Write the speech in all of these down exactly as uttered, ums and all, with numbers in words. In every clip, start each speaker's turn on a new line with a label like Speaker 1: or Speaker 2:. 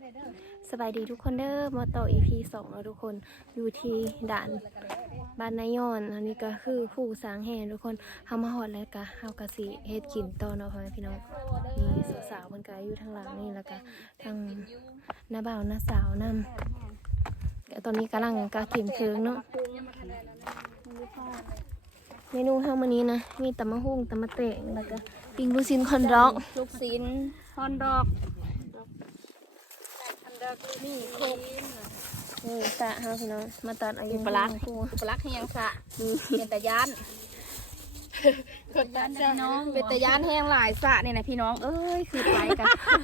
Speaker 1: สบายดีทุกคนเด้อมาต่อ อี พี สองแล้วทุกคนอยู่ที่ด่านบ้านนายอนอันนี้ก็คือผู้สร้างแห่ทุกคนเฮามาฮอดแล้วก็เฮาก็สิเฮ็ดกินต่อเนาะพ่อแม่พี่น้องนี่สาวๆเพิ่นก็อยู่ทางหลังนี่แล้วก็ทางน้าบ่าวน้าสาวนำตอนนี้กำลังกะกินเคิงเนาะเมนูเฮามื้อนี้นะมีตำมะฮุ่งตำมะเตงแล้วก็ปิ้งลูกชิ้นคอนดอก
Speaker 2: ลูกศิลฮอนดอกนี่โคก
Speaker 1: นี่สะเฮาพี่น้องมาตัดเอาอยู่
Speaker 2: ปลา
Speaker 1: กู
Speaker 2: ปลาให้ยังสะเป็นตะยานเป็นตะยานน้องเป็นตะยานแห้งหลายสะเนี่ยนะพี่น้องเอ้ยคือไปกัน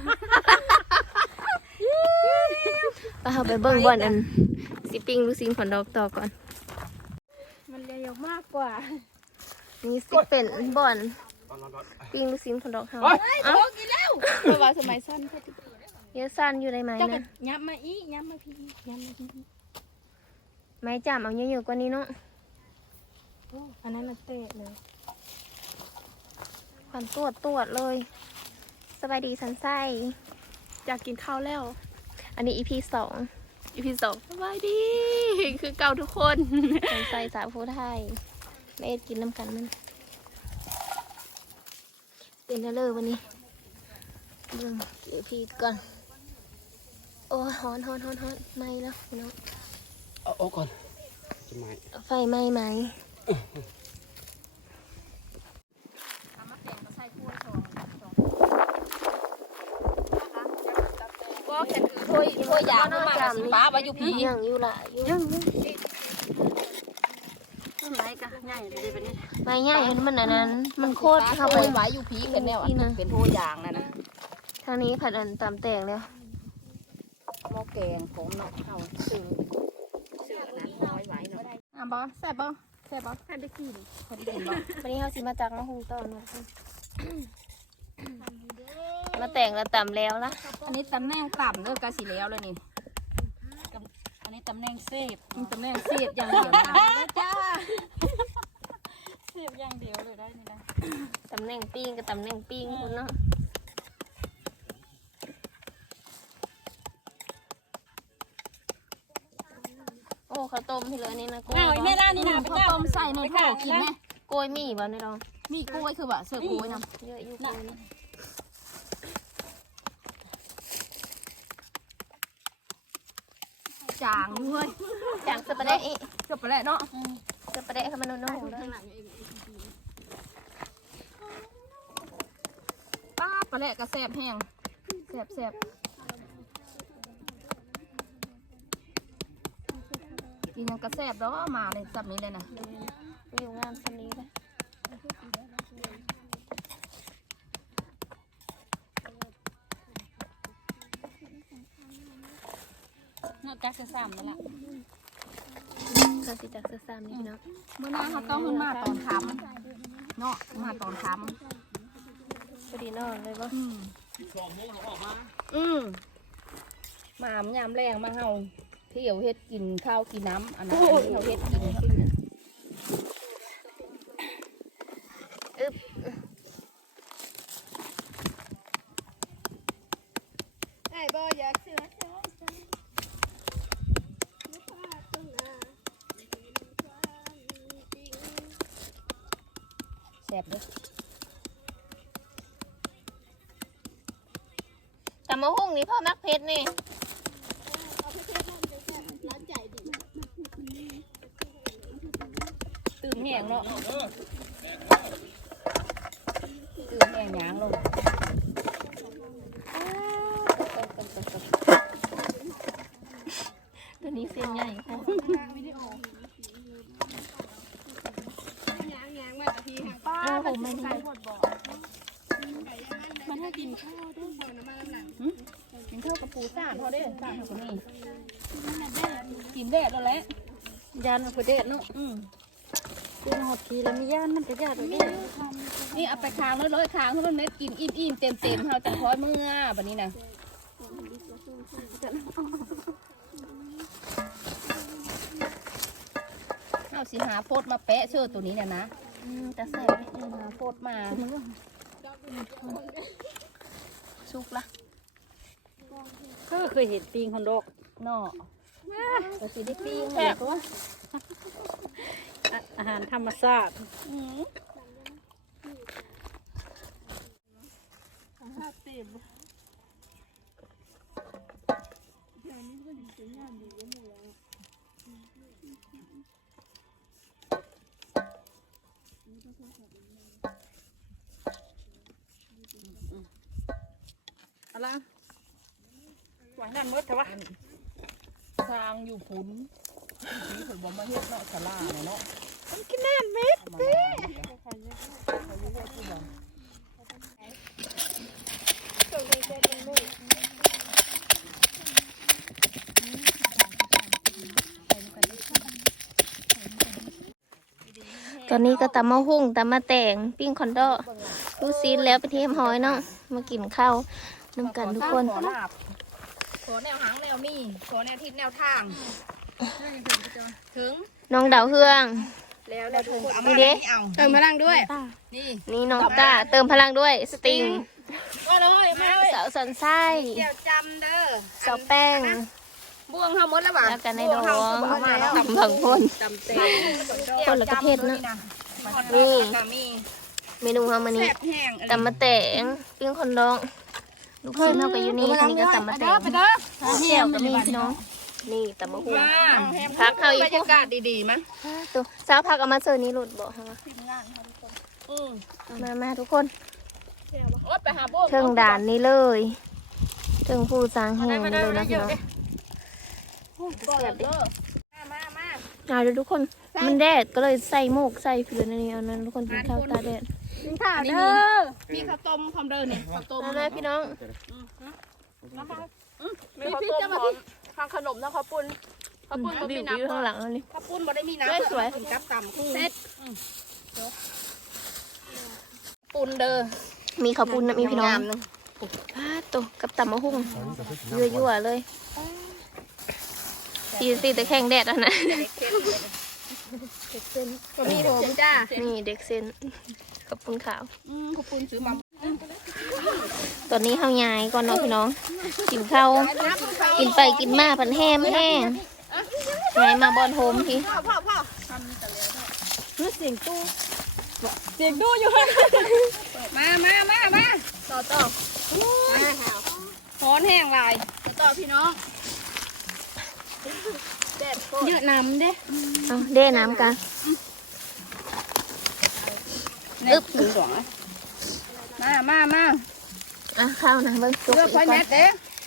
Speaker 1: ก็เฮาไปเบิ่งบ่อนอันสิปิ้งลูกชิ้นคอนดอกต่อก่อน
Speaker 2: มันเร็วมากกว่า
Speaker 1: นี่สิเป็นบ่อนปิ้งลูกชิ้นคอนดอกเฮา
Speaker 2: เอ้ากินแล้วเพราะว่าสมัยสั้น
Speaker 1: เยอะสั้นอยู่ในไม้
Speaker 2: เจ้าก็
Speaker 1: นะ
Speaker 2: ยับมาอียับมาพี่ยับมาพี่
Speaker 1: ไม้จามเอาเยอะๆกว่านี้เนาะ
Speaker 2: อันนั้นมันเตะเลย
Speaker 1: ขวัญตรวจตรวจเลยสบายดีสันไส้
Speaker 2: อยากกินข้าวแล้ว
Speaker 1: อันนี้ อี พี สอง
Speaker 2: อีพีสองสบายดีคือเก่าทุกคน
Speaker 1: สันไส้สาวผู้ไทยแม่เอ็ดกินน้ำกันมันเป็นแล้วเลยวันนี้เบิ่ง อี พี ก่อนโอ้ฮอนฮอนฮอนฮอนไหม้แล้วพี่น้อง
Speaker 3: เอาเอาก่อนจะไหม
Speaker 1: ไฟไหม้ไหม
Speaker 2: เอามาแกงมาใส่ถ้วยสองสองก็แค่ถือถ้วยถ้วยยาวขึ้นมาสิป้าไว้อยู่พี่
Speaker 1: ยังอยู่ละอยู่
Speaker 2: ต้นไม้ก็ใหญ่เลยเป็นนี่
Speaker 1: ไม้ใหญ่มันมันอันนั้น มันโคตรเข้า
Speaker 2: เข้า
Speaker 1: ไป
Speaker 2: ไปไว้อยู่พี่เป็นแนวอ่ะเป็นถ้วยยางนะนะ
Speaker 1: ทางนี้ผัดอันตำแตงแล้ว
Speaker 2: หม้อแกงของเนาะเอาสื่อสื่อนั้นน้อยไว้เนาะอ่ะบอแซ่บบ่แซ่บบ่แซ่บได้กินแซ่บได้กินบ่
Speaker 1: วันนี้เขาสิมาจากมะฮุงต่อเนาะมาแต่งแล้วตำแล้วละ
Speaker 2: อันนี้ตำแหน่งต่ำเลิกกะสีแล้วเลยนี่อันนี้ตำแหน่งเซฟตำแหน่งเซฟอย่างเดียวนะจ้าเซฟอย่างเดียวเลยได้นี่นะ
Speaker 1: ตำแหน่งปิ้งกับตำแหน่งปิ้งคุณเนาะโอ้ข้าวต้มพี่เลยนี่นะกล้วย
Speaker 2: อ้าวแม่ด้านนี่นะข้าวต้มใส่ในโถกินไหม
Speaker 1: กล้วยมีบ่ในรอง
Speaker 2: มีกล้วยคือแบบเสิร์ฟกล้วยนะ
Speaker 1: เยอะอยู่กล้วยนะ
Speaker 2: จางด้วย
Speaker 1: จางสปาเดะอี
Speaker 2: จบไปแล้วเนาะ
Speaker 1: สปาเดะเขามันนุ่มๆเลย
Speaker 2: ป้าปลาแหละกระแสบแห้งแสบแสบกินยังกระแสบแล้วมาเลยจับนี้เลยนะ
Speaker 1: วิวงามสนี้เลย
Speaker 2: นอกจากจะซ้ำนั่นแหละ
Speaker 1: เราสิจากเสื้อซ้ำนี่พี่น้อง
Speaker 2: เมื่อหน้าเขาต้องขึ้นมาตอนค่ำเนาะมาตอนค่
Speaker 1: พอดีนอนเลยบ่
Speaker 2: ำอืมอืมมามยามแรงมาเฮาเที่ยวเฮ็ดกินข้าวกินน้ำอันนั้นอันนี้เขาเฮ็ดกิน
Speaker 1: อึ๊บ
Speaker 2: ไอ้บ่อยากเสือแซ่บเลย
Speaker 1: ตำมะฮุ่งนี่พ่อมักเพชรนี่
Speaker 2: ตื่นแห้งเนาะตื่นแห้งหยางลง
Speaker 1: ตัวนี้เส้นใหญ่พอ
Speaker 2: ป้า
Speaker 1: โอ้โห
Speaker 2: มั
Speaker 1: มัน น
Speaker 2: ใส่
Speaker 1: ใหญ่
Speaker 2: หมดบ่มันให้กินข้าวด้วยพอน้ำมันหลังกินข้าวกับปูสาดพอได้สาดเขาคนนี้กินแดดแล้วแหละ
Speaker 1: ยันประเด็ดเนาะ
Speaker 2: อืม
Speaker 1: เป็นหดทีแล้วมีย่านมันจะยากเลย
Speaker 2: นี่เอาไปค้างเลยเลยค้างให้มันเม็ดกินอิ่มอิ่มเต็มเต็มเขาจะคอยเมื่อแบบนี้นะเอาสิหาโพดมาแปะเชื่อตัวนี้เนี่ยนะ
Speaker 1: จะใส่
Speaker 2: หาโพดมา
Speaker 1: สุกละ
Speaker 2: คือเคยเห็นปิงฮอนดอกเนาะก็สิได้ปิงแซ่บวะอาหารธรรมชาติอะไรหวังนั่นมืดเถอะวะ
Speaker 4: สร้างอยู่พุ้นนี่ผลบ่มาเฮ็ดเนาะศาลาเนาะ
Speaker 2: มันกินแน่นเม็ด
Speaker 4: เต้เขาอยู่ว่าที่บ่
Speaker 1: ตอนนี้ก็ตำมะฮุ่งตำมะแตงปิ้งคอนโดลูกซีนแล้วไปเทียมหอยเนาะมากินข้าวน้ำกันทุกคน
Speaker 2: ขอลาบขอแนวหางแนวมีขอแนวทิศแนวทางถึง
Speaker 1: น้องดาวเฮือง
Speaker 2: แล้วแล้วทุกคนเอา
Speaker 1: นี่
Speaker 2: มา
Speaker 1: เด้
Speaker 2: เอา
Speaker 4: เติมพลังด้วย
Speaker 2: นี่
Speaker 1: นี่น้องต้าเติมพลังด้วยสติง
Speaker 2: ว่าเลยมาเลย
Speaker 1: สาวสันไส้
Speaker 2: เดี๋ยวจำเด้อ
Speaker 1: สาวแป้ง
Speaker 2: บ่วงเฮาหมดแล้วบ่ะ
Speaker 1: แล้วกันในดอง
Speaker 2: บ่วเฮาก็บ่เอามาแล้ว
Speaker 1: ตำผังพ่น
Speaker 2: จำเต็
Speaker 1: คนละประเภทเนอะ
Speaker 2: นี่มี
Speaker 1: เมนูเฮามานี่
Speaker 2: แซ่บแห้ง
Speaker 1: ตำมะแตงปิ้งคอนโดลูกซีนเฮาก็อยู่นี่อันนี้ก็ตำมะแตงเที่ยวก็มีพี่น้องนี่ตำมะฮุ่ง พักเฮาอีก
Speaker 2: บรรยากาศดีๆมั้ย
Speaker 1: ตัวสาวพักเอามาเสิร์ฟนี้หลุดบอกฮะ
Speaker 2: อือ
Speaker 1: มามาทุกคน
Speaker 2: โอ๊ยไปหาบ่วง
Speaker 1: เทิงด่านนี้เลยเทิงผู้สร้างแห่งนี้เลยนะพี่น้อง
Speaker 2: เสียบดิมามา
Speaker 1: เอาเดี๋ยวทุกคนมันแดดก็เลยใส่หมวกใส่ผิวในนี้เอานั้นทุกคนกินข้าวตาแดด
Speaker 2: ค่ะเด้อมีข้าวต้มพร้อมเด้อนี่ข้าวต้ม
Speaker 1: มาเลยพี่น้อง
Speaker 2: มีข้าวต้มพร้อมข้างขนมนะข้าวปุ้นข้าวปุ้นบ่
Speaker 1: วิ
Speaker 2: มี
Speaker 1: ว
Speaker 2: น้ำ
Speaker 1: วิวข้างหลังอันนี้
Speaker 2: ข้าวปุ้นบ่ได้มีน้ำ
Speaker 1: สวย
Speaker 2: กินกับตำคู่เซ็ตปุ้นเด้อ
Speaker 1: มีข้าวปุ้นนะมีพี่น้อง
Speaker 2: งามๆนึง
Speaker 1: พาตัวกับตำมะฮุ่งยั่วๆเลยสีสีแต่แข็งแดดอ่ะนะ
Speaker 2: ก็มีเด็กเส้นจ้า
Speaker 1: นี่เด็กเซนข้าวปุ้นขาว
Speaker 2: อืมข้าวปุ้นซื้อมา
Speaker 1: ตอนนี้ข้าวยายก่อนเนาะพี่น้องกินข้าวกินไปกินมาพันแห้มแห้งยายมาบอนโฮมพี่
Speaker 2: พ่อพ่อพ่อ
Speaker 1: เสียงตู้
Speaker 2: เสียงดูอยู่มามามามาต่อต่อมาหาวฮ้อนแห้งลายต่อต่อพี่น้องแดดโคตร
Speaker 1: ยืดน้ำเด้เอาเด้น้ำกัน
Speaker 2: อึ๊บสองมามามา
Speaker 1: อ่ะข้าวนะเบิ้งจุก
Speaker 2: เลือก
Speaker 1: อีก
Speaker 2: ไฟ
Speaker 1: ก่อ
Speaker 2: แม
Speaker 1: น
Speaker 2: ทเด้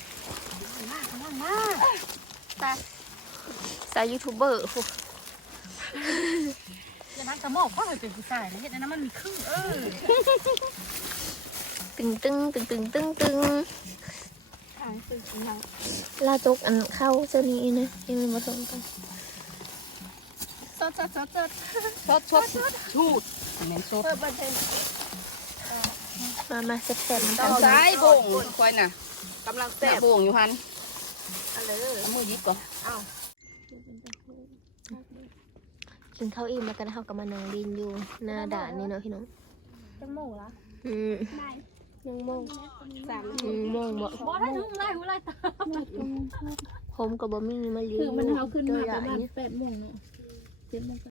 Speaker 1: สายยูทูบเบอร์พวก
Speaker 2: จะนั่งกระหม่อมก็เลยเป็นผู้ชายนะเห็นนั้นมันมีครึ่งเออ
Speaker 1: ตึงตึงตึงตึงตึงตึงลาจุกอันเข้าเจ้านี้นะยังไม่มาส่งกัน
Speaker 2: สดสดสดสดสดสดสดชูดเหม็นสด
Speaker 1: มามาเสร็จเสร็จน้ำ
Speaker 2: ต่
Speaker 1: กั
Speaker 2: อน ซ้ายบ่งควายน่ะกำลังแซ่บบ่งอยู่หันเอามือยิบก่อน
Speaker 1: กินข้าวอิ่มแล้วกันเขากับมานั่งดินอยู่หน้าด่านนี่เนาะพี่น้อง
Speaker 2: จังโมงละ
Speaker 1: อืมยังโมง
Speaker 2: สาม
Speaker 1: อืมโมงบ่
Speaker 2: บ่ได้ถึงไรหูไรตา
Speaker 1: ผมกับบะมี่มาเลี้ยง
Speaker 4: คือมันเฮาขึ้นมา
Speaker 1: ตัว
Speaker 4: ประ
Speaker 1: ใหญ่
Speaker 4: มาณ
Speaker 1: เนี่ย
Speaker 4: แปดโมงเนาะเจ็ดโมง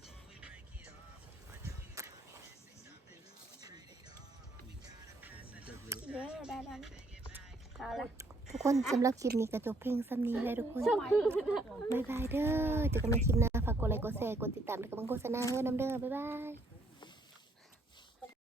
Speaker 1: ทุกคนสำหรับคลิปนี้ก็จบเพลงซ้ำนี้เลยทุกคนบ๊ายบายเด้อเจอกันในคลิปหน้าฝากกดไลค์กดแชร์กดติดตามแล้วก็บังโฆษณาเฮ้อน้ำเด้อบ๊ายบาย